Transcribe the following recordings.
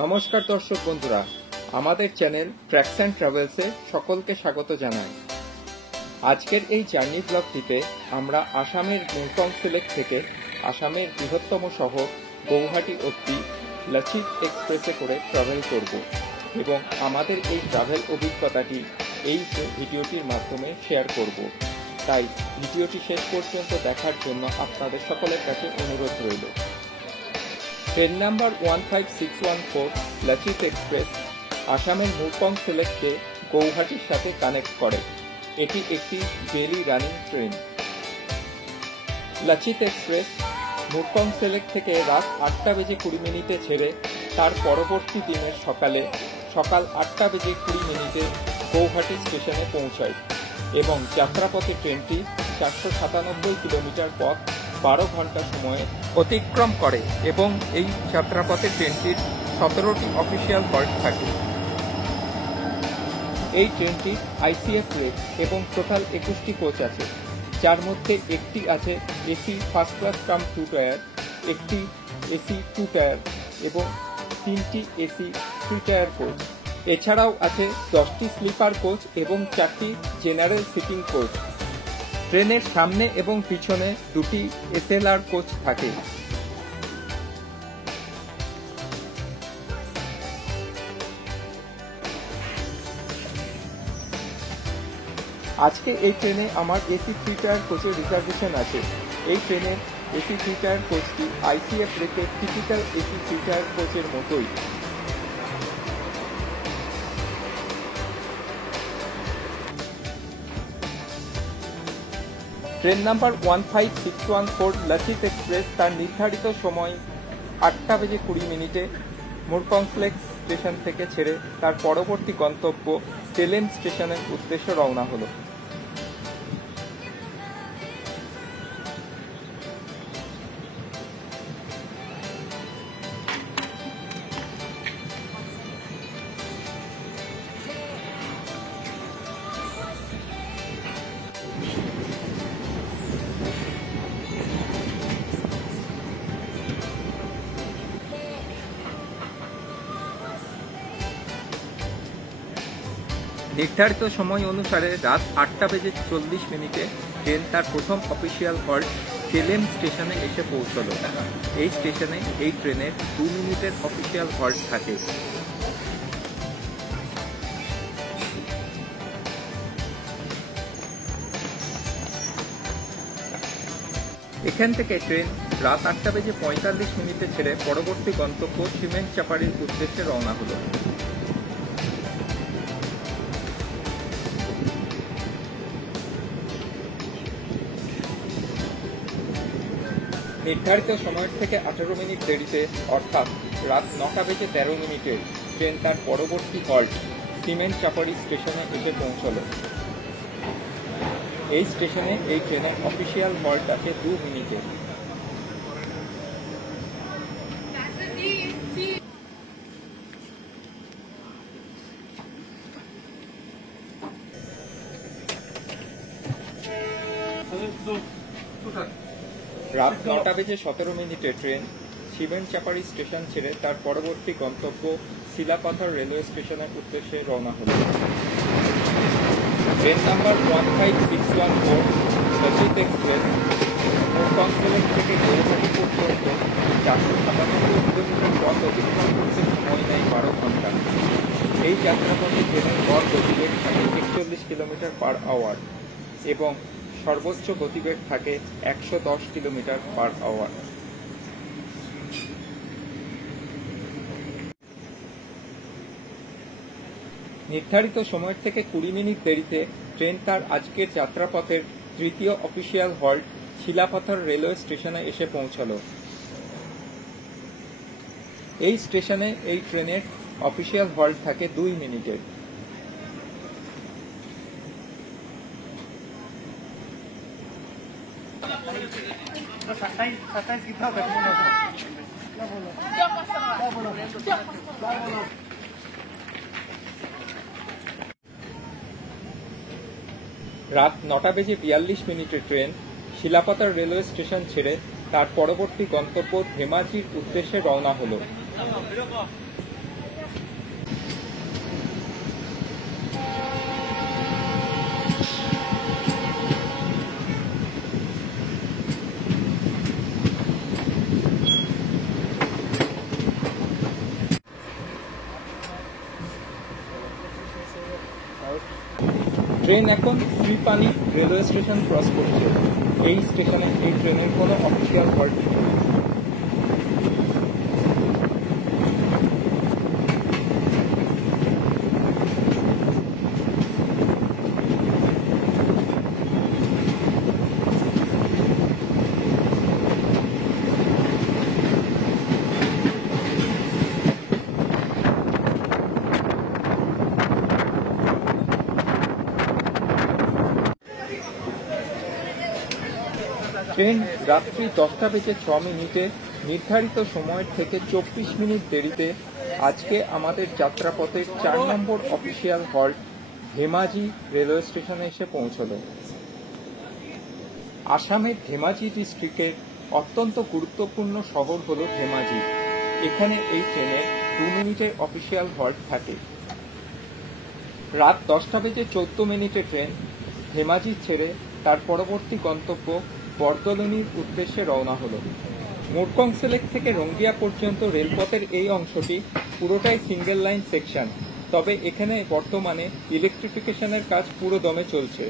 নমস্কার দর্শক বন্ধুরা, আমাদের চ্যানেল ট্র্যাকস অ্যান্ড ট্রাভেলসে সকলকে স্বাগত জানাই। আজকের এই জার্নি ব্লগটিতে আমরা আসামের মুরকং সিলেক্ট থেকে আসামের বৃহত্তম শহর গৌহাটি অবধি লাচিত এক্সপ্রেসে করে ট্রাভেল করব এবং আমাদের এই ট্রাভেল অভিজ্ঞতাটি এই ভিডিওটির মাধ্যমে শেয়ার করব। তাই ভিডিওটি শেষ পর্যন্ত দেখার জন্য আপনাদের সকলের কাছে অনুরোধ রইল। ট্রেন নাম্বার 15614 লাচিত এক্সপ্রেস আসামের মুরকং সিলেক্টকে গৌহাটির সাথে কানেক্ট করে। এটি একটি daily running train. Lachit express Murkong Selek থেকে রাত 8:20 ছেড়ে তার পরবর্তী দিনের সকাল 8:20 গৌহাটি স্টেশনে পৌঁছায় এবং যাত্রাপথে ট্রেনটি 497 কিলোমিটার পথ 12 ঘন্টা সময়ে অতিক্রম করে এবং এই যাত্রাপথে ট্রেনটির 17টি অফিসিয়াল হল্ট থাকে। এই ট্রেনটি আইসিএফ রেট এবং টোটাল 21টি কোচ আছে, যার মধ্যে একটি আছে এসি ফার্স্ট ক্লাস কাম 2 টায়ার, একটি এসি 2 টায়ার এবং 3টি এসি 3 টায়ার কোচ। এছাড়াও আছে 10টি স্লিপার কোচ এবং 4টি জেনারেল সিটিং কোচ। ট্রেনের সামনে এবং পিছনে 2টি এসএলআর কোচ থাকে। আজকে এই ট্রেনে আমার এসি 3 টায়ার কোচের রিজার্ভেশন আছে। এই ট্রেনের এসি 3 টায়ার কোচটি আইসিএফ রেটের টিপিক্যাল এসি 3 টায়ার কোচের মতোই। ট্রেন নাম্বার 15614 লাচিত এক্সপ্রেস তার নির্ধারিত সময় 8:20 মুরকং সিলেক্ট স্টেশন থেকে ছেড়ে তার পরবর্তী গন্তব্য সেলেম স্টেশনের উদ্দেশ্যে রওনা হলো। নির্ধারিত সময় অনুসারে রাত 8:40 ট্রেন তার প্রথম অফিসিয়াল হল্ট সেলেম স্টেশনে এসে পৌঁছল। এই স্টেশনে এই ট্রেনের 2 মিনিটের অফিসিয়াল হল্ট থাকে। এখান থেকে ট্রেন রাত 8:45 ছেড়ে পরবর্তী গন্তব্য সিমেন্ট চাপাড়ির উদ্দেশ্যে রওনা হলো। নির্ধারিত সময়ের থেকে 18 মিনিট দেরিতে অর্থাৎ রাত 9:13 ট্রেন তার পরবর্তী হল্ট সিমেন্ট চাপাড়ি স্টেশনে এসে পৌঁছল। এই স্টেশনে এই ট্রেনের অফিসিয়াল হল্ট আছে 2 মিনিটে। রাত 9:17 ট্রেন সিমেন্ট চাপাড়ি স্টেশন ছেড়ে তার পরবর্তী গন্তব্য শিলাপাথর রেলওয়ে স্টেশনের উদ্দেশ্যে রওনা হল। Train number 15614 Lachit express Murkong Selek থেকে গৌহাটি পর্যন্ত 497 কিলোমিটার পথ অতিক্রম করতে সময় নেয় 12 ঘন্টা। এই যাত্রাপথে ট্রেনের গড় গতিবেগ থাকে 41 কিলোমিটার পার আওয়ার এবং সর্বোচ্চ গতিবেগ থাকে 110 কিলোমিটার পার আওয়ার। নির্ধারিত সময়ের থেকে 20 মিনিট দেরিতে ট্রেন তার আজকের যাত্রাপথের তৃতীয় অফিসিয়াল হল্ট শিলাপাথর রেলওয়ে স্টেশনে এসে পৌঁছল। এই স্টেশনে এই ট্রেনের অফিসিয়াল হল্ট থাকে 2 মিনিটের। রাত 9:42 ট্রেন শিলাপাথর রেলওয়ে স্টেশন ছেড়ে তার পরবর্তী গন্তব্য ধেমাজির উদ্দেশ্যে রওনা হলো। ট্রেন এখন শ্রীপানি রেলওয়ে স্টেশন ক্রস করছে। এই স্টেশনে এই ট্রেনের কোনো অফিসিয়াল হল্ট নেই। ট্রেন রাত্রি 10:06 নির্ধারিত সময়ের থেকে 24 মিনিট দেরিতে আজকে আমাদের যাত্রাপথের 4 নম্বর অফিসিয়াল হল্ট ধেমাজি রেলওয়ে স্টেশনে এসে পৌঁছল। আসামের ধেমাজি ডিস্ট্রিক্টের অত্যন্ত গুরুত্বপূর্ণ শহর হল ধেমাজি। এখানে এই ট্রেনের 2 মিনিটের অফিসিয়াল হল্ট থাকে। রাত 10:14 ট্রেন ধেমাজি ছেড়ে তার পরবর্তী গন্তব্য বরদলনির উদ্দেশ্যে রওনা হল। মুরকংসেলেক থেকে রঙ্গিয়া পর্যন্ত রেলপথের এই অংশটি পুরোটাই সিঙ্গেল লাইন সেকশন, তবে এখানে বর্তমানে ইলেকট্রিফিকেশনের কাজ পুরো দমে চলছে।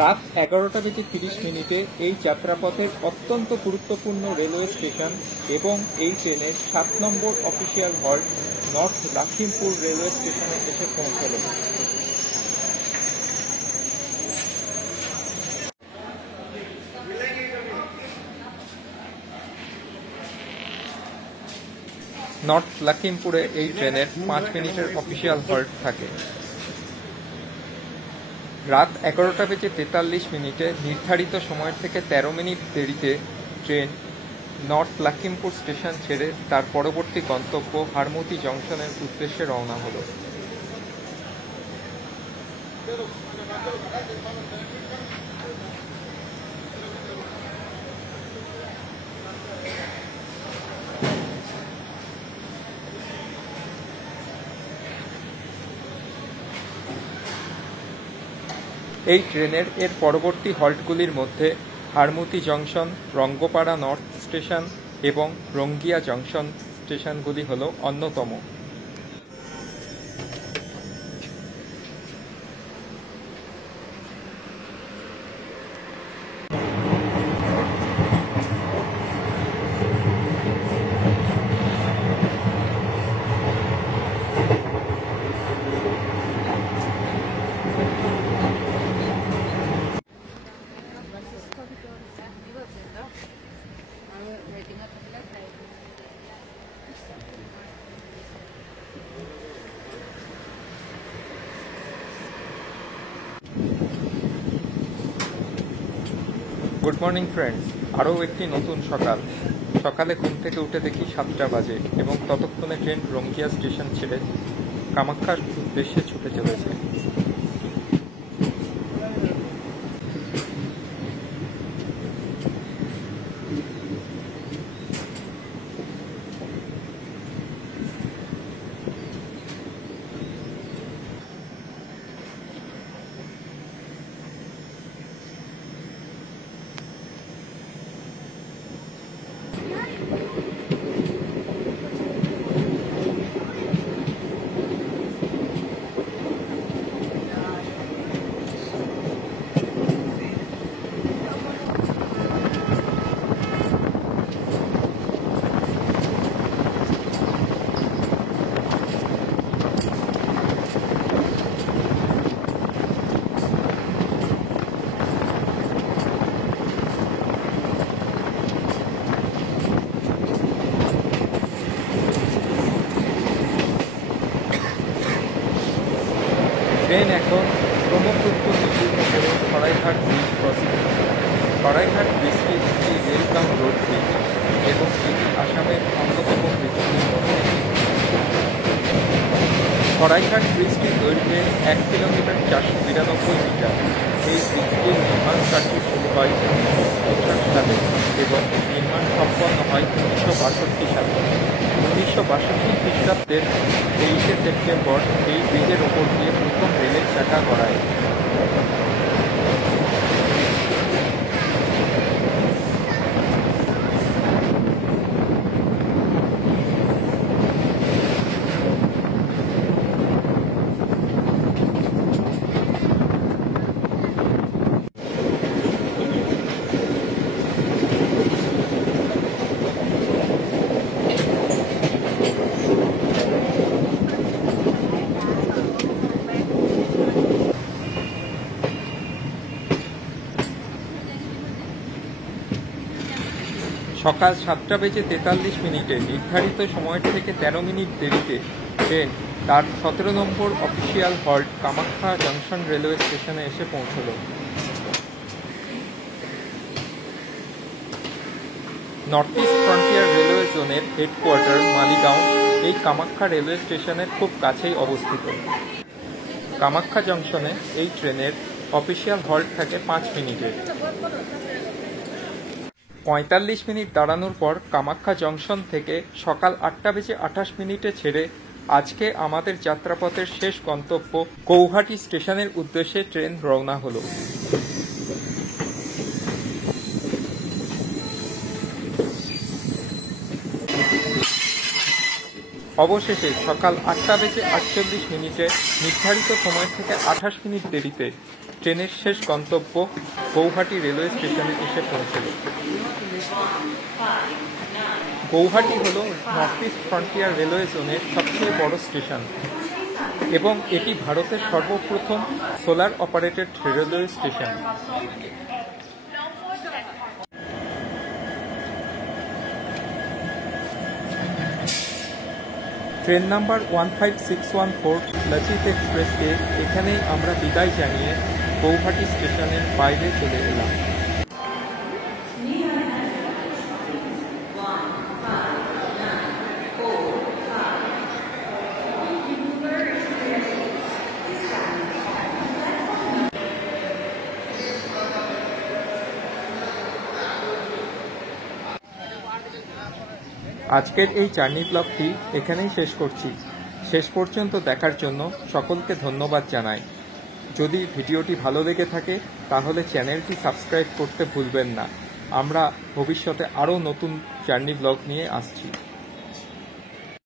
রাত 11:30 এই যাত্রাপথের অত্যন্ত গুরুত্বপূর্ণ রেলওয়ে স্টেশন এবং এই ট্রেনের 7 number official halt north Lakhimpur railway স্টেশনে এসে পৌঁছল। নর্থ লখিমপুরে এই ট্রেনের 5 মিনিটের অফিসিয়াল হল্ট থাকে। রাত 11:43 নির্ধারিত সময়ের থেকে 13 মিনিট দেরিতে ট্রেন নর্থ লখিমপুর স্টেশন ছেড়ে তার পরবর্তী গন্তব্য হারমতি জংশনের উদ্দেশ্যে রওনা হল। এই ট্রেনের এর পরবর্তী হল্টগুলির মধ্যে হারমতি জংশন, রঙ্গপাড়া নর্থ স্টেশন এবং রঙ্গিয়া জংশন স্টেশনগুলি হল অন্যতম। গুড মর্নিং ফ্রেন্ডস, আরও একটি নতুন সকাল। সকালে ঘুম থেকে উঠে দেখি 7টা বাজে এবং ততক্ষণে ট্রেন রঙ্গিয়া স্টেশন ছেড়ে কামাখ্যার উদ্দেশ্যে ছুটে চলেছে। ট্রেন এখন ব্রহ্মপুত্র নদীর উপরে সরাইঘাট ব্রিজ ক্রসিং। সরাইঘাট ব্রিজটি একটি রেলকাম রোড ব্রিজ এবং এটি আসামের অন্যতম ব্রিজগুলির মধ্যে একটি। সরাইঘাট ব্রিজটির দৈর্ঘ্যে 1 কিলোমিটার 492 মিটার। এই ব্রিজটির নির্মাণ কার্য শুরু হয় 1959 সালে এবং নির্মাণ সম্পন্ন হয় 1962 সালে। 1962 খ্রিস্টাব্দের 23শে সেপ্টেম্বর এই ব্রিজের ওপর দিয়ে প্রথম রেলের চাকা গড়ায়। সকাল 7:43 নির্ধারিত সময়ের থেকে 13 মিনিট দেরিতে ট্রেন তার 17 number official halt Kamakhya junction railway স্টেশনে এসে পৌঁছল। নর্থ ইস্ট ফ্রন্টিয়ার রেলওয়ে জোনের হেডকোয়ার্টার মালিগাঁও এই কামাখ্যা রেলওয়ে স্টেশনের খুব কাছেই অবস্থিত। কামাখ্যা জংশনে এই ট্রেনের অফিসিয়াল হল্ট থাকে 5 মিনিটের। 45 মিনিট দাঁড়ানোর পর কামাখ্যা জংশন থেকে সকাল 8:28 ছেড়ে আজকে আমাদের যাত্রাপথের শেষ গন্তব্য গৌহাটি স্টেশনের উদ্দেশ্যে ট্রেন রওনা হলো। অবশেষে সকাল 8:48 নির্ধারিত সময় থেকে 28 মিনিট দেরিতে ট্রেনের শেষ গন্তব্য গৌহাটি রেলওয়ে স্টেশনে এসে পৌঁছল। গৌহাটি হল নর্থ ইস্ট ফ্রন্টিয়ার রেলওয়ে জোনের সবচেয়ে বড় স্টেশন এবং এটি ভারতের সর্বপ্রথম solar operated railway station. Train number 15614 Lachit এক্সপ্রেসকে এখানেই আমরা বিদায় জানিয়ে গৌহাটি স্টেশনের বাইরে চলে এলাম। আজকের এই জার্নি ব্লগটি এখানেই শেষ করছি। শেষ পর্যন্ত দেখার জন্য সকলকে ধন্যবাদ জানাই। যদি ভিডিওটি ভালো লেগে থাকে তাহলে চ্যানেলটি সাবস্ক্রাইব করতে ভুলবেন না। আমরা ভবিষ্যতে আরও নতুন জার্নি ব্লগ নিয়ে আসছি।